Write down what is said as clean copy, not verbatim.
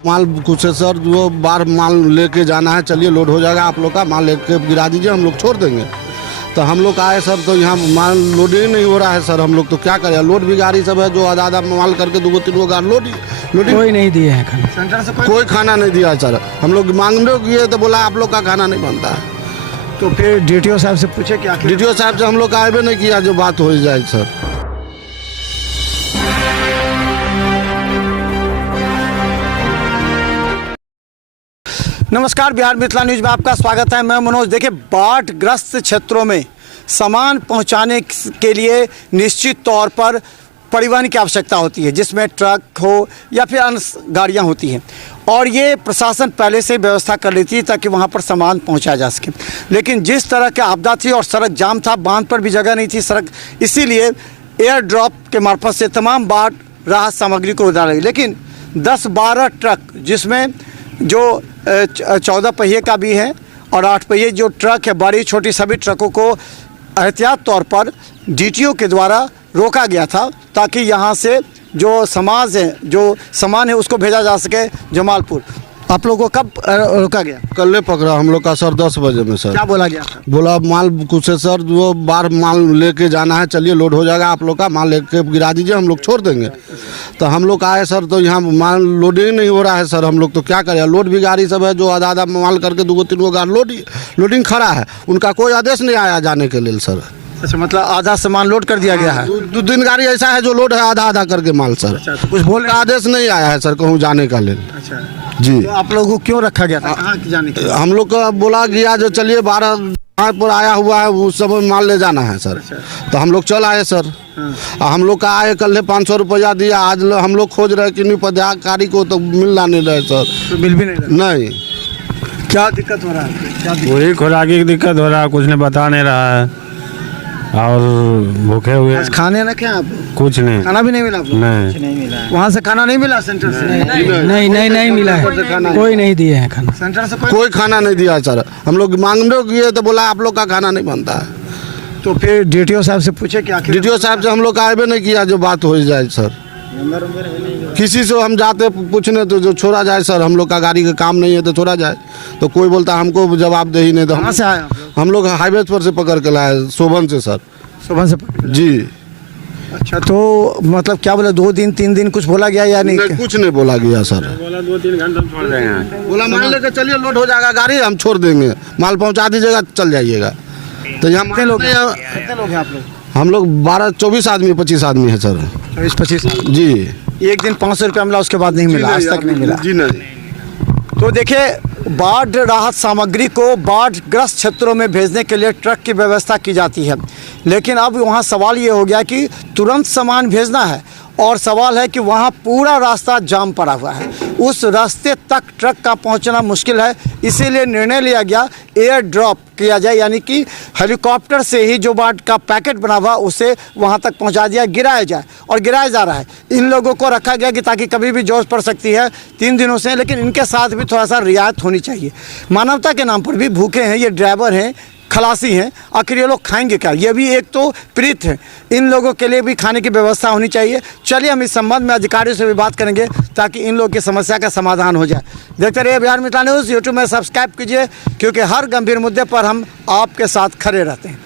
माल कुछ है सर, जो बार माल लेके जाना है, चलिए लोड हो जाएगा आप लोग का, माल लेके गिरा दीजिए, हम लोग छोड़ देंगे। तो हम लोग आए सर, तो यहाँ माल लोडिंग नहीं हो रहा है सर। हम लोग तो क्या करें, लोड भी गाड़ी सब है जो आधा आधा माल करके 2-3 गाड़ी लोडिंग कोई नहीं दिए हैं खाना, सेंटर से कोई खाना नहीं दिया है सर। हम लोग मांगने किए तो बोला आप लोग का खाना नहीं बनता है। तो फिर डीटीओ साहब से पूछे क्या? डीटीओ साहब से हम लोग का आए नहीं किया जो बात हो जाए सर। नमस्कार, बिहार मिथिला न्यूज में आपका स्वागत है। मैं मनोज। देखिए, बाढ़ ग्रस्त क्षेत्रों में सामान पहुंचाने के लिए निश्चित तौर पर परिवहन की आवश्यकता होती है, जिसमें ट्रक हो या फिर अन्य गाड़ियां होती हैं, और ये प्रशासन पहले से व्यवस्था कर लेती है ताकि वहां पर सामान पहुंचाया जा सके। लेकिन जिस तरह की आपदा थी और सड़क जाम था, बांध पर भी जगह नहीं थी सड़क, इसीलिए एयर ड्रॉप के मार्फत से तमाम बाढ़ राहत सामग्री को उतारा गई। लेकिन 10-12 ट्रक, जिसमें जो 14 पहिए का भी है और 8 पहिए जो ट्रक है, बड़ी छोटी सभी ट्रकों को एहतियात तौर पर डीटीओ के द्वारा रोका गया था ताकि यहाँ से जो सामान है उसको भेजा जा सके जमालपुर। आप लोगों को कब रोका गया? कल पकड़ा हम लोग का सर 10 बजे में सर। क्या बोला गया था? बोला माल कुछ है सर, जो बार माल लेके जाना है, चलिए लोड हो जाएगा आप लोग का, माल लेके गिरा दीजिए, हम लोग छोड़ देंगे। तो हम लोग आए सर, तो यहाँ माल लोडिंग नहीं हो रहा है सर। हम लोग तो क्या करें, लोड भी गाड़ी सब है जो आधा आधा माल करके 2-3 गाड़ी लोडिंग खड़ा है, उनका कोई आदेश नहीं आया जाने के लिए सर। अच्छा, मतलब आधा सामान लोड कर दिया गया है? 2-3 गाड़ी ऐसा है जो लोड है आधा आधा करके माल सर। अच्छा, तो कुछ बोल आदेश नहीं आया है सर कहूँ जाने का लिए। अच्छा जी, तो आप लोगों को क्यों रखा गया था? कहाँ जाने के लिए? हम लोग को बोला गया जो चलिए 12 पर आया हुआ है उस सब माल ले जाना है सर। तो हम लोग चल आए सर। हम लोग का आए कल 500 रुपया दिया, आज हम लोग खोज रहे कि नहीं पदाधिकारी को तो मिलना नहीं रहे सर। तो बिल भी नहीं? क्या दिक्कत हो रहा है? वही खुराकी की दिक्कत हो रहा है, कुछ ने बता नहीं रहा है और भूखे हुए। खाने ना क्या आप? कुछ नहीं, खाना भी नहीं मिला? नहीं मिला। वहाँ से खाना नहीं मिला? सेंटर से नहीं मिला है, कोई नहीं दिए हैं खाना। सेंटर से कोई खाना नहीं दिया सर। हम लोग मांगने किए तो बोला आप लोग का खाना नहीं बनता है। तो फिर डीटीओ साहब से पूछे क्या? डीटीओ साहब से हम लोग आए नहीं किया जो बात हो जाए सर। किसी से हम जाते पूछने तो जो छोड़ा जाए सर, हम लोग का गाड़ी का काम नहीं है तो छोड़ा जाए, तो कोई बोलता हमको जवाब दे ही नहीं। तो कहाँ से आए? हम लोग हाईवे पर से पकड़ के लाए, शोभन से सर। शोभन से? जी। अच्छा, तो मतलब क्या बोला, 2 दिन 3 दिन कुछ बोला गया या नहीं? कुछ नहीं बोला गया सर। बोला 2-3 घंटे छोड़ देंगे। बोला माल लेकर चलिए लोड हो जाएगा गाड़ी, हम छोड़ देंगे, माल पहुंचा दीजिएगा चल जाइएगा। तो यहाँ कितने लोग हैं आप लोग? हम लोग 12-24 आदमी 25 आदमी है सर। 24-25 जी। एक दिन 500 रुपया मिला, उसके बाद नहीं मिला? आज तक नहीं मिला? जी नहीं। तो देखिए, बाढ़ राहत सामग्री को बाढ़ ग्रस्त क्षेत्रों में भेजने के लिए ट्रक की व्यवस्था की जाती है, लेकिन अब वहाँ सवाल ये हो गया कि तुरंत सामान भेजना है और सवाल है कि वहाँ पूरा रास्ता जाम पड़ा हुआ है, उस रास्ते तक ट्रक का पहुँचना मुश्किल है। इसीलिए निर्णय लिया गया एयर ड्रॉप किया जाए, यानी कि हेलीकॉप्टर से ही जो बाढ़ का पैकेट बना हुआ उसे वहाँ तक पहुँचा दिया, गिराया जाए, और गिराया जा रहा है। इन लोगों को रखा गया कि ताकि कभी भी ज़रूरत पड़ सकती है 3 दिनों से, लेकिन इनके साथ भी थोड़ा सा रियायत होनी चाहिए। मानवता के नाम पर भी भूखे हैं, ये ड्राइवर हैं, खलासी हैं, आखिर ये लोग खाएंगे क्या? ये भी एक तो प्रीत है, इन लोगों के लिए भी खाने की व्यवस्था होनी चाहिए। चलिए हम इस संबंध में अधिकारियों से भी बात करेंगे ताकि इन लोगों की समस्या का समाधान हो जाए। देखते रहिए बिहार मिथिला न्यूज़। यूट्यूब में सब्सक्राइब कीजिए, क्योंकि हर गंभीर मुद्दे पर हम आपके साथ खड़े रहते हैं।